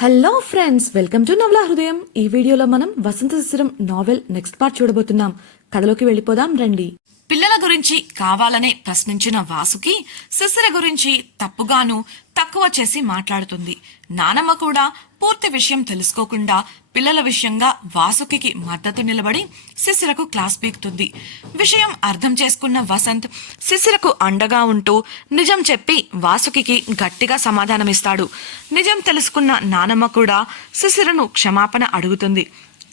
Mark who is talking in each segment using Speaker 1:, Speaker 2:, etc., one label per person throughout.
Speaker 1: Hello friends welcome to నవల హృదయం ఈ వీడియోలో మనం Vasantha Sisiram novel next part చూడబోతున్నాం. కథలోకి వెళ్ళిపోదాం రండి.
Speaker 2: పిల్లల గురించి కావాలనే ప్రశ్నించిన వాసుకి శిశిర గురించి తప్పుగాను తక్కువ చేసి మాట్లాడుతుంది. నానమ్మ కూడా పూర్తి విషయం తెలుసుకోకుండా పిల్లల విషయంగా వాసుకి మద్దతు నిలబడి శిశిరకు క్లాస్ పీకుతుంది. విషయం అర్థం చేసుకున్న వసంత్ శిశిరకు అండగా ఉంటూ నిజం చెప్పి వాసుకి గట్టిగా సమాధానమిస్తాడు. నిజం తెలుసుకున్న నానమ్మ కూడా శిశిరను క్షమాపణ అడుగుతుంది.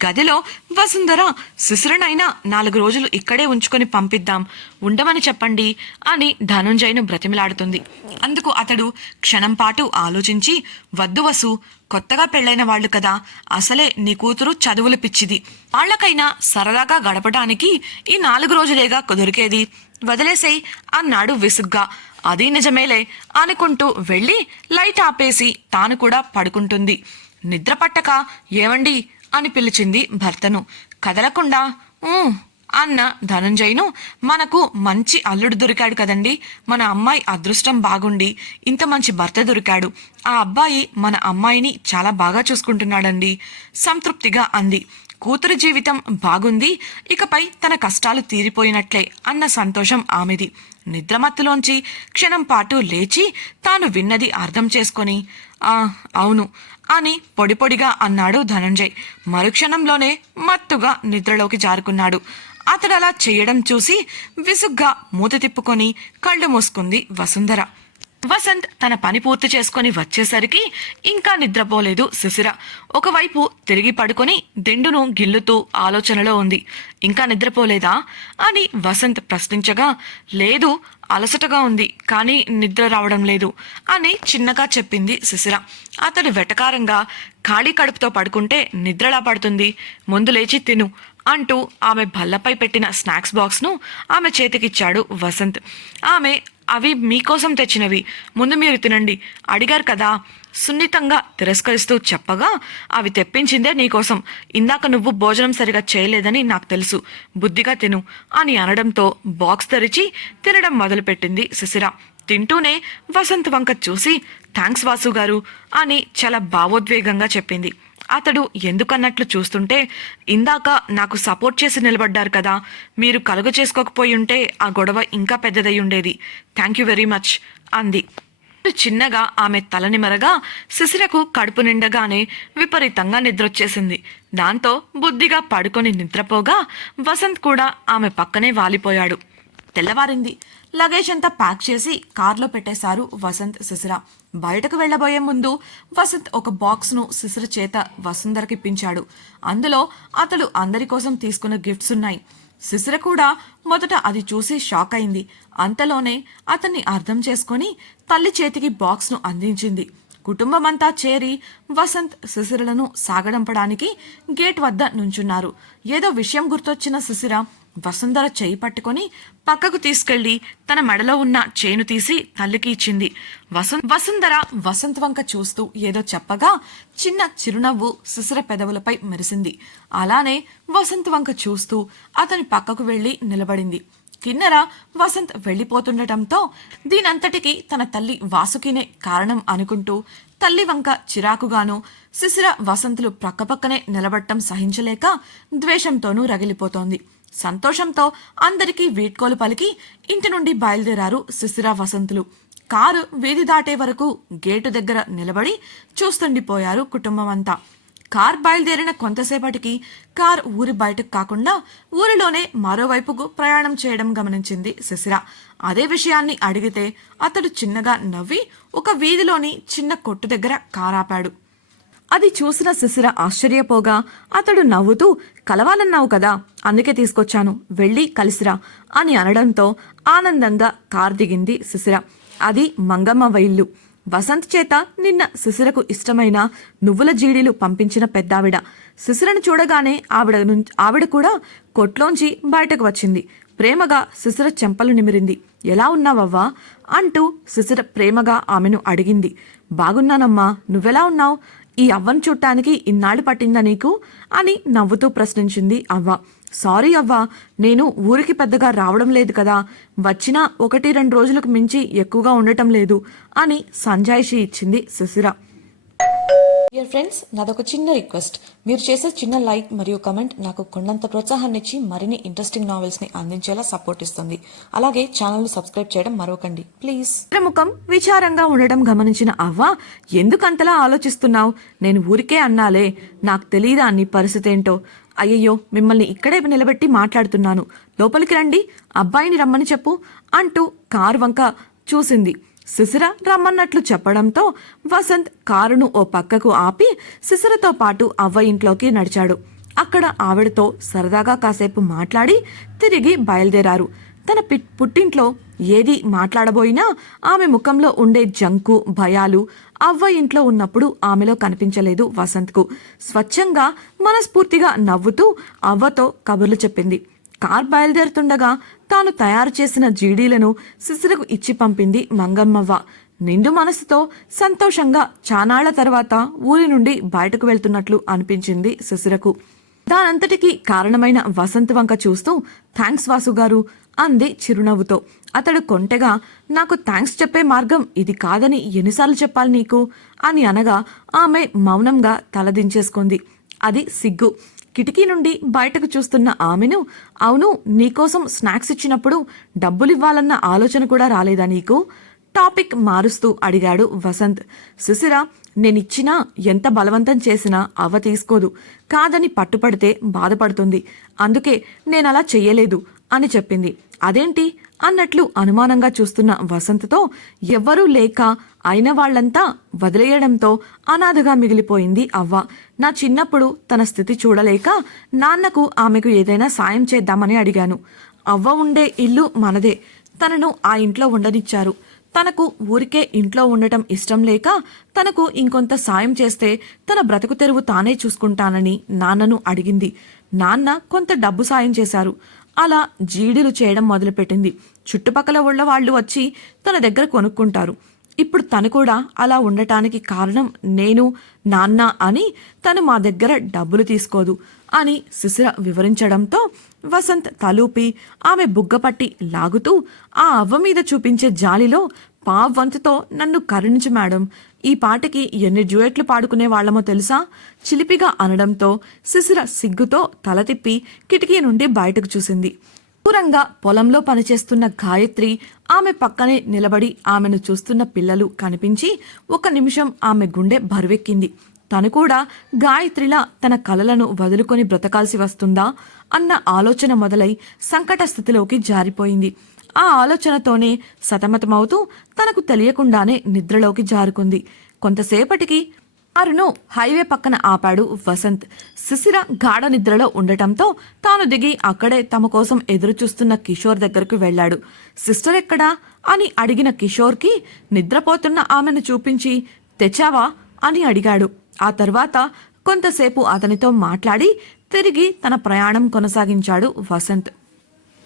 Speaker 2: గదిలో వసుంధర శిశిరనైనా నాలుగు రోజులు ఇక్కడే ఉంచుకొని పంపిద్దాం. ఉండమని చెప్పండి అని ధనుంజయ్ను బ్రతిమిలాడుతుంది. అందుకు అతడు క్షణం పాటు ఆలోచించి వద్దు వసు కొత్తగా పెళ్ళైన వాళ్ళు కదా అసలే నీ కూతురు చదువులు పిచ్చిది. వాళ్ళకైనా సరదాగా గడపడానికి ఈ నాలుగు రోజులేగా కుదురికేది వదిలేసేయ్ అన్నాడు విసుగ్గా. అది నిజమేలే అనుకుంటూ వెళ్ళి లైట్ ఆపేసి తాను కూడా పడుకుంటుంది. నిద్ర పట్టక ఏవండి? అని పిలిచింది భర్తను. కదలకుండా అన్న ధనంజయ్ను మనకు మంచి అల్లుడు దొరికాడు కదండి. మన అమ్మాయి అదృష్టం బాగుండి ఇంత మంచి భర్త దొరికాడు. ఆ అబ్బాయి మన అమ్మాయిని చాలా బాగా చూసుకుంటున్నాడండి. సంతృప్తిగా అంది. కూతురు జీవితం బాగుంది ఇకపై తన కష్టాలు తీరిపోయినట్లే అన్న సంతోషం ఆమెది. నిద్రమత్తులోంచి క్షణం పాటు లేచి తాను విన్నది అర్థం చేసుకొని ఆ అవును అని పొడిపొడిగా అన్నాడు ధనంజయ్. మరుక్షణంలోనే మత్తుగా నిద్రలోకి జారుకున్నాడు. అతడు అలా చేయడం చూసి విసుగ్గా మూత తిప్పుకొని కళ్ళు మూసుకుంది వసుంధర. వసంత్ తన పని పూర్తి చేసుకొని వచ్చేసరికి ఇంకా నిద్రపోలేదు శిశిర ఒకవైపు తిరిగి పడుకొని దిండును గిల్లుతూ ఆలోచనలో ఉంది. ఇంకా నిద్రపోలేదా? అని వసంత్ ప్రశ్నించగా లేదు అలసటగా ఉంది కానీ నిద్ర రావడం లేదు అని చిన్నగా చెప్పింది శిశిర అతడు వెటకారంగా ఖాళీ కడుపుతో పడుకుంటే నిద్రలా పడుతుంది. ముందు లేచి తిను అంటూ ఆమె బల్లపై పెట్టిన స్నాక్స్ బాక్స్ను ఆమె చేతికిచ్చాడు వసంత్. ఆమె అవి మీకోసం తెచ్చినవి. ముందు మీరు తినండి అడిగారు కదా. సున్నితంగా తిరస్కరిస్తూ చెప్పగా అవి తెప్పించిందే నీకోసం. ఇందాక నువ్వు భోజనం సరిగా చేయలేదని నాకు తెలుసు. బుద్ధిగా తిను అని అనడంతో బాక్స్ తెరిచి తినడం మొదలుపెట్టింది శిశిర. తింటూనే వసంత్ వంక చూసి థ్యాంక్స్ వాసు గారు అని చాలా భావోద్వేగంగా చెప్పింది. అతడు ఎందుకన్నట్లు చూస్తుంటే ఇందాక నాకు సపోర్ట్ చేసి నిలబడ్డారు కదా మీరు కలుగు చేసుకోకపోయి ఉంటే ఆ గొడవ ఇంకా పెద్దదై ఉండేది. థ్యాంక్ యూ వెరీ మచ్ అంది. చిన్నగా ఆమె తలనిమరగా శిశిరకు కడుపు నిండగానే విపరీతంగా నిద్రొచ్చేసింది. దాంతో బుద్ధిగా పడుకొని నిద్రపోగా వసంత్ కూడా ఆమె పక్కనే వాలిపోయాడు. తెల్లవారింది. లగేజ్ అంతా ప్యాక్ చేసి కార్లో పెట్టేశారు వసంత్ శిశిర బయటకు వెళ్ళబోయే ముందు వసంత్ ఒక బాక్స్ను శిశిర చేత వసుంధరకి ఇప్పించాడు అందులో అతడు అందరి కోసం తీసుకున్న గిఫ్ట్స్ ఉన్నాయి. శిశిర కూడా మొదట అది చూసి షాక్ అయింది. అంతలోనే అతన్ని అర్థం చేసుకొని తల్లి చేతికి బాక్స్ను అందించింది. కుటుంబమంతా చేరి వసంత్ శిశిరలను సాగడంపడానికి గేట్ వద్ద నుంచున్నారు. ఏదో విషయం గుర్తొచ్చిన శిశిర వసుంధర చేయి పట్టుకొని పక్కకు తీసుకెళ్ళి తన మెడలో ఉన్న చేను తీసి తల్లికి ఇచ్చింది. వసు వసుంధర వసంత్ వంక చూస్తూ ఏదో చెప్పగా చిన్న చిరునవ్వు శిశిర పెదవులపై మెరిసింది. అలానే వసంత్ వంక చూస్తూ అతని పక్కకు వెళ్ళి నిలబడింది. కిన్నెర వసంత్ వెళ్ళిపోతుండటంతో దీనంతటికి తన తల్లి వాసుకినే కారణం అనుకుంటూ తల్లి వంక చిరాకుగాను శిశిర వసంతులు ప్రక్కపక్కనే నిలబడటం సహించలేక ద్వేషంతోనూ రగిలిపోతోంది. సంతోషంతో అందరికీ వీడ్కోలు పలికి ఇంటి నుండి బయలుదేరారు శిశిర వసంతులు. కారు వీధి దాటే వరకు గేటు దగ్గర నిలబడి చూస్తుండిపోయారు కుటుంబం అంతా కార్ బయలుదేరిన కొంతసేపటికి కార్ ఊరి బయటకు కాకుండా ఊరిలోనే మరోవైపుకు ప్రయాణం చేయడం గమనించింది శిశిర అదే విషయాన్ని అడిగితే అతడు చిన్నగా నవ్వి ఒక వీధిలోని చిన్న కొట్టు దగ్గర కారాపాడు. అది చూసిన శిశిర ఆశ్చర్యపోగా అతడు నవ్వుతూ కలవాలన్నావు కదా అందుకే తీసుకొచ్చాను వెళ్ళి కలిసిరా అని అనడంతో ఆనందంగా కార్ దిగింది శిశిర. అది మంగమ్మ వైల్లు. వసంత్ చేత నిన్న శిశిరకు ఇష్టమైన నువ్వుల జీడీలు పంపించిన పెద్దావిడ. శిశిరను చూడగానే ఆవిడ ఆవిడ కూడా కొట్లోంచి బయటకు వచ్చింది. ప్రేమగా శిశిర చెంపలు నిమిరింది. ఎలా ఉన్నావవ్వా? అంటూ శిశిర ప్రేమగా ఆమెను అడిగింది. బాగున్నానమ్మా నువ్వెలా ఉన్నావు? ఈ అవ్వను చూడటానికి ఇన్నాళ్ళు పట్టిందా నీకు? అని నవ్వుతూ ప్రశ్నించింది అవ్వ. సారీ అవ్వ నేను ఊరికి పెద్దగా రావడం లేదు కదా. వచ్చినా ఒకటి రెండు రోజులకు మించి ఎక్కువగా ఉండటం లేదు అని సంజాయిషి ఇచ్చింది శిశిర
Speaker 1: డియర్ ఫ్రెండ్స్ నాదొక చిన్న రిక్వెస్ట్ మీరు చేసే చిన్న లైక్ మరియు కమెంట్ నాకు కొండంత ప్రోత్సాహాన్ని ఇచ్చి మరిన్ని ఇంట్రెస్టింగ్ నావెల్స్ని అందించేలా సపోర్ట్ ఇస్తుంది. అలాగే ఛానల్ని సబ్స్క్రైబ్ చేయడం మరొకండి. ప్లీజ్ ముఖం విచారంగా ఉండడం గమనించిన అవ్వ ఎందుకంతలా ఆలోచిస్తున్నావు? నేను ఊరికే అన్నాలే. నాకు తెలియదా నీ పరిస్థితి ఏంటో అయ్యయ్యో మిమ్మల్ని ఇక్కడే నిలబెట్టి మాట్లాడుతున్నాను. లోపలికి రండి అబ్బాయిని రమ్మని చెప్పు అంటూ కారు వంక చూసింది. సిసిర రమ్మన్నట్లు చెప్పడంతో వసంత్ కారును ఓ పక్కకు ఆపి సిసిరతో పాటు అవ్వ ఇంట్లోకి నడిచాడు. అక్కడ ఆవిడతో సరదాగా కాసేపు మాట్లాడి తిరిగి బయలుదేరారు. తన పిట్- పుట్టింట్లో ఏది మాట్లాడబోయినా ఆమె ముఖంలో ఉండే జంకు భయాలు అవ్వ ఇంట్లో ఉన్నప్పుడు ఆమెలో కనిపించలేదు వసంత్కు. స్వచ్ఛంగా మనస్ఫూర్తిగా నవ్వుతూ అవ్వతో కబుర్లు చెప్పింది. కార్ బయలుదేరుతుండగా తాను తయారు చేసిన జీడీలను శిశిరకు ఇచ్చి పంపింది మంగమ్మవ్వ. నిండు మనసుతో సంతోషంగా చానాళ్ళ తర్వాత ఊరి నుండి బయటకు వెళ్తున్నట్లు అనిపించింది శిశిరకు దానంతటికీ కారణమైన వసంత్ వంక చూస్తూ థ్యాంక్స్ వాసు గారు అంది చిరునవ్వుతో. అతడు కొంటెగా నాకు థ్యాంక్స్ చెప్పే మార్గం ఇది కాదని ఎన్నిసార్లు చెప్పాలి నీకు? అని అనగా ఆమె మౌనంగా తలదించేసుకుంది. అది సిగ్గు. కిటికీ నుండి బయటకు చూస్తున్న ఆమెను అవును నీకోసం స్నాక్స్ ఇచ్చినప్పుడు డబ్బులివ్వాలన్న ఆలోచన కూడా రాలేదా నీకు? టాపిక్ మారుస్తూ అడిగాడు వసంత్. శిశిర నేనిచ్చినా ఎంత బలవంతం చేసినా అవ్వ తీసుకోదు. కాదని పట్టుపడితే బాధపడుతుంది. అందుకే నేనలా చెయ్యలేదు అని చెప్పింది. అదేంటి? అన్నట్లు అనుమానంగా చూస్తున్న వసంత్తో ఎవ్వరూ లేక అయిన వాళ్ళంతా వదిలేయడంతో అనాథగా మిగిలిపోయింది అవ్వ. నా చిన్నప్పుడు తన స్థితి చూడలేక నాన్నకు ఆమెకు ఏదైనా సాయం చేద్దామని అడిగాను. అవ్వ ఉండే ఇల్లు మనదే. తనను ఆ ఇంట్లో ఉండనిచ్చారు. తనకు ఊరికే ఇంట్లో ఉండటం ఇష్టం లేక తనకు ఇంకొంత సాయం చేస్తే తన బ్రతుకు తెరువు తానే చూసుకుంటానని నాన్నను అడిగింది. నాన్న కొంత డబ్బు సాయం చేశారు. అలా జీడీలు చేయడం మొదలుపెట్టింది. చుట్టుపక్కల ఉన్న వాళ్ళు వచ్చి తన దగ్గర కొనుక్కుంటారు. ఇప్పుడు తను కూడా అలా ఉండటానికి కారణం నేను నాన్న అని తను మా దగ్గర డబ్బులు తీసుకోదు అని శిశిర వివరించడంతో వసంత్ తలూపి ఆమె బుగ్గపట్టి లాగుతూ ఆ అవ్వ మీద చూపించే జాలిలో పావంతుతో నన్ను కరుణించు మేడం ఈ పాటకి ఎన్ని డ్యూయట్లు పాడుకునే వాళ్ళమో తెలుసా? చిలిపిగా అనడంతో శిశిర సిగ్గుతో తల తిప్పి కిటికీ నుండి బయటకు చూసింది. దూరంగా పొలంలో పనిచేస్తున్న గాయత్రి ఆమె పక్కనే నిలబడి ఆమెను చూస్తున్న పిల్లలు కనిపించి ఒక నిమిషం ఆమె గుండె బరువెక్కింది. తను కూడా గాయత్రిలా తన కలలను వదులుకొని బ్రతకాల్సి వస్తుందా? అన్న ఆలోచన మొదలై సంకట స్థితిలోకి జారిపోయింది. ఆ ఆలోచనతోనే సతమతమవుతూ తనకు తెలియకుండానే నిద్రలోకి జారుకుంది. కొంతసేపటికి కారును హైవే పక్కన ఆపాడు వసంత్. శిశిర గాఢ నిద్రలో ఉండటంతో తాను దిగి అక్కడే తమ కోసం ఎదురుచూస్తున్న కిషోర్ దగ్గరకు వెళ్ళాడు. సిస్టర్ ఎక్కడా? అని అడిగిన కిషోర్కి నిద్రపోతున్న ఆమెను చూపించి తెచ్చావా? అని అడిగాడు. ఆ తర్వాత కొంతసేపు అతనితో మాట్లాడి తిరిగి తన ప్రయాణం కొనసాగించాడు వసంత్.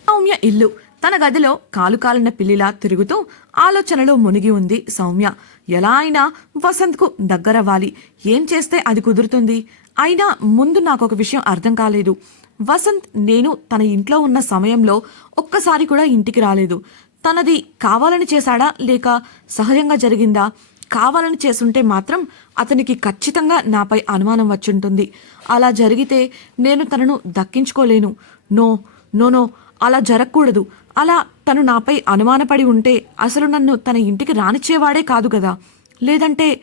Speaker 1: సౌమ్య ఇల్లు తన గదిలో కాలు కాలిన పిల్లిలా తిరుగుతూ ఆలోచనలో మునిగి ఉంది సౌమ్య. ఎలా అయినా వసంత్కు దగ్గరవ్వాలి. ఏం చేస్తే అది కుదురుతుంది? అయినా ముందు నాకు ఒక విషయం అర్థం కాలేదు. వసంత్ నేను తన ఇంట్లో ఉన్న సమయంలో ఒక్కసారి కూడా ఇంటికి రాలేదు. తనది కావాలని చేశాడా లేక సహజంగా జరిగిందా? కావాలని చేసుంటే మాత్రం అతనికి ఖచ్చితంగా నాపై అనుమానం వచ్చుంటుంది. అలా జరిగితే నేను తనను దక్కించుకోలేను. నో నో నో అలా జరగకూడదు. అలా తను నాపై అనుమానపడి ఉంటే అసలు నన్ను తన ఇంటికి రానిచ్చేవాడే కాదు కదా. లేదంటే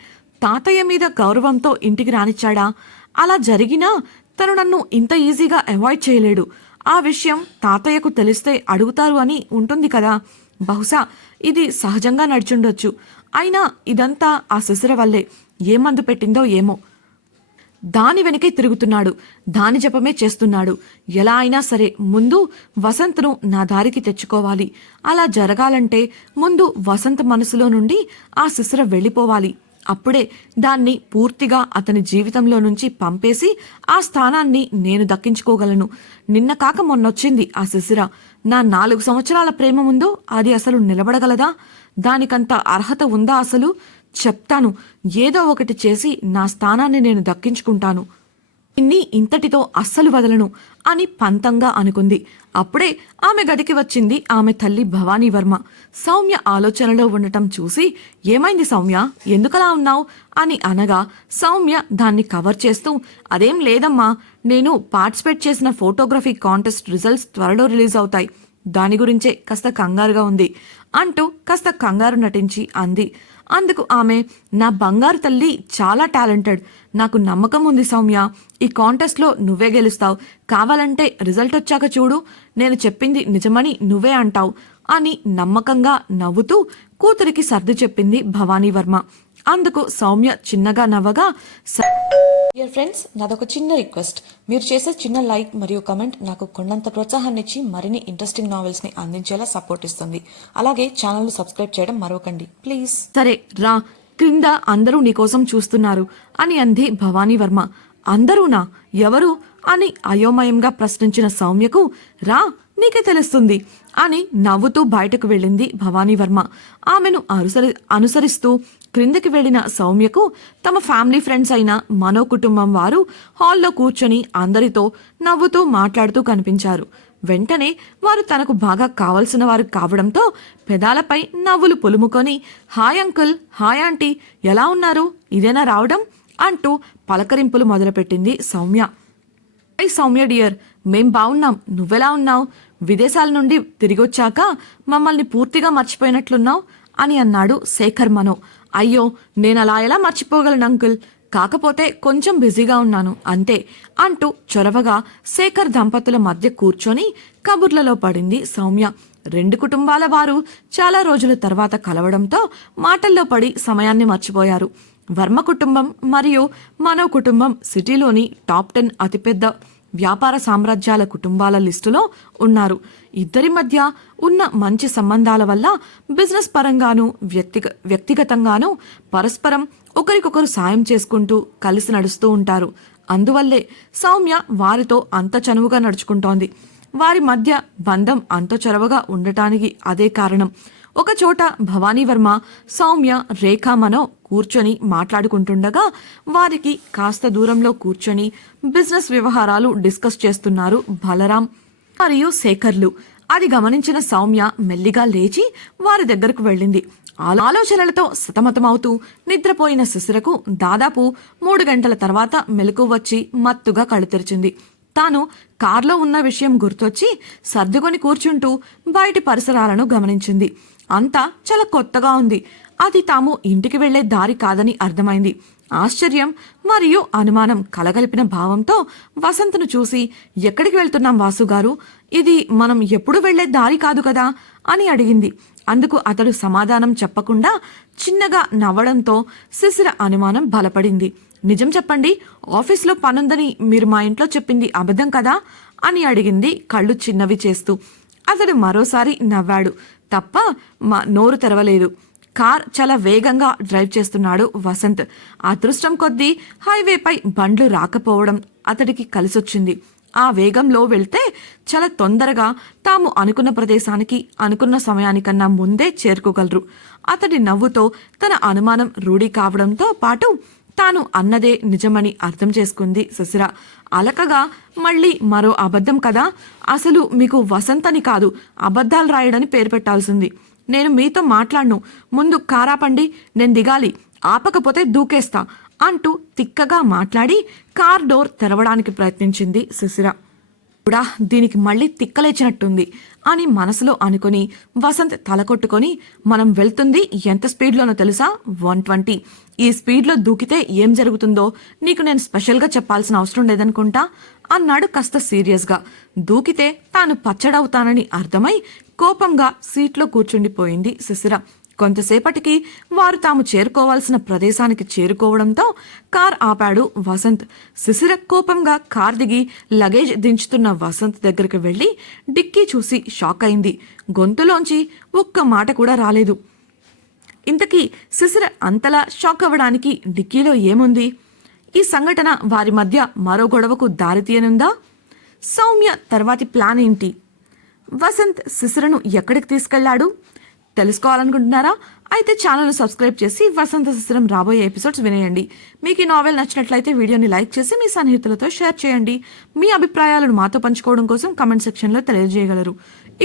Speaker 1: తాతయ్య మీద గౌరవంతో ఇంటికి రానిచ్చాడా? అలా జరిగినా తను నన్ను ఇంత ఈజీగా అవాయిడ్ చేయలేడు. ఆ విషయం తాతయ్యకు తెలిస్తే అడుగుతారు అని ఉంటుంది కదా. బహుశా ఇది సహజంగా నడిచుండొచ్చు. అయినా ఇదంతా ఆ శిశిర వల్లే. ఏ మందు పెట్టిందో ఏమో. దాని వెనకే తిరుగుతున్నాడు. దాని జపమే చేస్తున్నాడు. ఎలా అయినా సరే ముందు వసంత్ను నా దారికి తెచ్చుకోవాలి. అలా జరగాలంటే ముందు వసంత్ మనసులో నుండి ఆ శిశిర వెళ్ళిపోవాలి. అప్పుడే దాన్ని పూర్తిగా అతని జీవితంలో నుంచి పంపేసి ఆ స్థానాన్ని నేను దక్కించుకోగలను. నిన్న కాక మొన్నొచ్చింది ఆ శిశిర. నా నాలుగు సంవత్సరాల ప్రేమ ముందు అది అసలు నిలబడగలదా? దానికంత అర్హత ఉందా అసలు? చెప్తాను. ఏదో ఒకటి చేసి నా స్థానాన్ని నేను దక్కించుకుంటాను. ఇన్ని ఇంతటితో అస్సలు వదలను అని పంతంగా అనుకుంది. అప్పుడే ఆమె గదికి వచ్చింది ఆమె తల్లి భవానీ వర్మ. సౌమ్య ఆలోచనలో ఉండటం చూసి ఏమైంది సౌమ్య? ఎందుకలా ఉన్నావు? అని అనగా సౌమ్య దాన్ని కవర్ చేస్తూ అదేం లేదమ్మా. నేను పార్టిసిపేట్ చేసిన ఫోటోగ్రఫీ కాంటెస్ట్ రిజల్ట్స్ త్వరలో రిలీజ్ అవుతాయి. దాని గురించే కాస్త కంగారుగా ఉంది అంటూ కాస్త కంగారు నటించి అంది. అందుకు ఆమె నా బంగారు తల్లి చాలా టాలెంటెడ్. నాకు నమ్మకం ఉంది సౌమ్య. ఈ కాంటెస్ట్లో నువ్వే గెలుస్తావు. కావాలంటే రిజల్ట్ వచ్చాక చూడు. నేను చెప్పింది నిజమని నువ్వే అంటావు అని నమ్మకంగా నవ్వుతూ కూతురికి సర్ది చెప్పింది భవానీ వర్మ. అందుకు సౌమ్య చిన్నగా నవ్వగా "స- డియర్ ఫ్రెండ్స్ నాదొక చిన్న రిక్వెస్ట్. మీరు చేసే చిన్న లైక్ మరియు కమెంట్ నాకు కొండంత ప్రోత్సాహాన్ని ఇచ్చి మరిన్ని ఇంట్రెస్టింగ్ నావెల్స్ని అందించేలా సపోర్ట్ ఇస్తుంది. అలాగే ఛానల్ సబ్స్క్రైబ్ చేయడం మరవకండి. ప్లీజ్. సరే రా. క్రింద అందరూ నీకోసం చూస్తున్నారు అని అంది భవానీ వర్మ. అందరూనా ఎవరు? అని అయోమయంగా ప్రశ్నించిన సౌమ్యకు రా నీకే తెలుస్తుంది అని నవ్వుతూ బయటకు వెళ్ళింది భవానీ వర్మ. ఆమెను అనుసరి అనుసరిస్తూ క్రిందికి వెళ్ళిన సౌమ్యకు తమ ఫ్యామిలీ ఫ్రెండ్స్ అయిన మనో కుటుంబం వారు హాల్లో కూర్చొని అందరితో నవ్వుతూ మాట్లాడుతూ కనిపించారు. వెంటనే వారు తనకు బాగా కావలసిన వారు కావడంతో పెదాలపై నవ్వులు పులుముకొని హాయ్ అంకుల్ హాయ్ ఆంటీ ఎలా ఉన్నారు? ఇదేనా రావడం? అంటూ పలకరింపులు మొదలుపెట్టింది సౌమ్య. ఐ సౌమ్య డియర్ మేం బాగున్నాం. నువ్వెలా ఉన్నావు? విదేశాల నుండి తిరిగొచ్చాక మమ్మల్ని పూర్తిగా మర్చిపోయినట్లున్నావు? అని అన్నాడు శేఖర్ మనో. అయ్యో నేను అలా ఎలా మర్చిపోగలను అంకుల్? కాకపోతే కొంచెం బిజీగా ఉన్నాను అంతే అంటూ చొరవగా శేఖర్ దంపతుల మధ్య కూర్చొని కబుర్లలో పడింది సౌమ్య. రెండు కుటుంబాల వారు చాలా రోజుల తర్వాత కలవడంతో మాటల్లో పడి సమయాన్ని మర్చిపోయారు. వర్మ కుటుంబం మరియు మనో కుటుంబం సిటీలోని టాప్ టెన్ అతిపెద్ద వ్యాపార సామ్రాజ్యాల కుటుంబాల లిస్టులో ఉన్నారు. ఇద్దరి మధ్య ఉన్న మంచి సంబంధాల వల్ల బిజినెస్ పరంగాను వ్యక్తిగ వ్యక్తిగతంగానూ పరస్పరం ఒకరికొకరు సాయం చేసుకుంటూ కలిసి నడుస్తూ ఉంటారు. అందువల్లే సౌమ్య వారితో అంత చనువుగా నడుచుకుంటోంది. వారి మధ్య బంధం అంత చొరవగా ఉండటానికి అదే కారణం. ఒక చోట భవానీ వర్మ సౌమ్య రేఖా మనో కూర్చొని మాట్లాడుకుంటుండగా వారికి కాస్త దూరంలో కూర్చొని బిజినెస్ వ్యవహారాలు డిస్కస్ చేస్తున్నారు బలరాం మరియు శేఖర్లు. అది గమనించిన సౌమ్య మెల్లిగా లేచి వారి దగ్గరకు వెళ్ళింది. ఆలోచనలతో సతమతమవుతూ నిద్రపోయిన శిశిరకు దాదాపు మూడు గంటల తర్వాత మెలకు వచ్చి మత్తుగా కళ్ళు తెరిచింది. తాను కార్లో ఉన్న విషయం గుర్తొచ్చి సర్దుకొని కూర్చుంటూ బయటి పరిసరాలను గమనించింది. అంతా చాలా కొత్తగా ఉంది. అది తాము ఇంటికి వెళ్ళే దారి కాదని అర్థమైంది. ఆశ్చర్యం మరియు అనుమానం కలగలిపిన భావంతో వసంతను చూసి ఎక్కడికి వెళ్తున్నాం వాసు గారు? ఇది మనం ఎప్పుడు వెళ్ళే దారి కాదు కదా? అని అడిగింది. అందుకు అతడు సమాధానం చెప్పకుండా చిన్నగా నవ్వడంతో శిశిర అనుమానం బలపడింది. నిజం చెప్పండి ఆఫీస్లో పనుందని మీరు మా ఇంట్లో చెప్పింది అబద్ధం కదా అని అడిగింది కళ్ళు చిన్నవి చేస్తూ. అతడు మరోసారి నవ్వాడు. తప్ప మా నోరు తెరవలేదు. కార్ చాలా వేగంగా డ్రైవ్ చేస్తున్నాడు వసంత్. అదృష్టం కొద్దీ హైవేపై బండ్లు రాకపోవడం అతడికి కలిసొచ్చింది. ఆ వేగంలో వెళ్తే చాలా తొందరగా తాము అనుకున్న ప్రదేశానికి అనుకున్న సమయానికన్నా ముందే చేరుకోగలరు. అతడి నవ్వుతో తన అనుమానం రూఢి కావడంతో పాటు తాను అన్నదే నిజమని అర్థం చేసుకుంది శశిర అలకగా మళ్ళీ మరో అబద్ధం కదా? అసలు మీకు వసంతని కాదు అబద్ధాలు రాయడని పేరు పెట్టాల్సింది. నేను మీతో మాట్లాడను. ముందు కారాపండి నేను దిగాలి. ఆపకపోతే దూకేస్తా అంటూ తిక్కగా మాట్లాడి కార్ డోర్ తెరవడానికి ప్రయత్నించింది శిశిర కూడా దీనికి మళ్ళీ తిక్కలేచినట్టుంది అని మనసులో అనుకుని వసంత్ తలకొట్టుకొని మనం వెళ్తుంది ఎంత స్పీడ్లోనో తెలుసా? One twenty. ఈ స్పీడ్లో దూకితే ఏం జరుగుతుందో నీకు నేను స్పెషల్గా చెప్పాల్సిన అవసరం లేదనుకుంటా? అన్నాడు కాస్త సీరియస్గా. దూకితే తాను పచ్చడవుతానని అర్థమై కోపంగా సీట్లో కూర్చుండిపోయింది శిశిర కొంతసేపటికి వారు తాము చేరుకోవాల్సిన ప్రదేశానికి చేరుకోవడంతో కార్ ఆపాడు వసంత్. శిశిర కోపంగా కార్ దిగి లగేజ్ దించుతున్న వసంత్ దగ్గరికి వెళ్ళి డిక్కీ చూసి షాక్ అయింది. గొంతులోంచి ఒక్క మాట కూడా రాలేదు. ఇంతకీ శిశిర అంతలా షాక్ అవ్వడానికి డిక్కీలో ఏముంది? ఈ సంఘటన వారి మధ్య మరో గొడవకు దారితీయనుందా సౌమ్య తర్వాతి ప్లాన్ ఏంటి? వసంత్ శిశిరను ఎక్కడికి తీసుకెళ్ళాడు? తెలుసుకోవాలనుకుంటున్నారా? అయితే ఛానల్ సబ్స్క్రైబ్ చేసి వసంత శిశిరం రాబోయే ఎపిసోడ్స్ వినేయండి. మీకు ఈ నావెల్ నచ్చినట్లయితే వీడియోని లైక్ చేసి మీ సన్నిహితులతో షేర్ చేయండి. మీ అభిప్రాయాలను మాతో పంచుకోవడం కోసం కమెంట్ సెక్షన్లో తెలియజేయగలరు.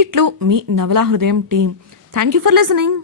Speaker 1: ఇట్లు మీ Navala Hrudayam team. Thank you for listening.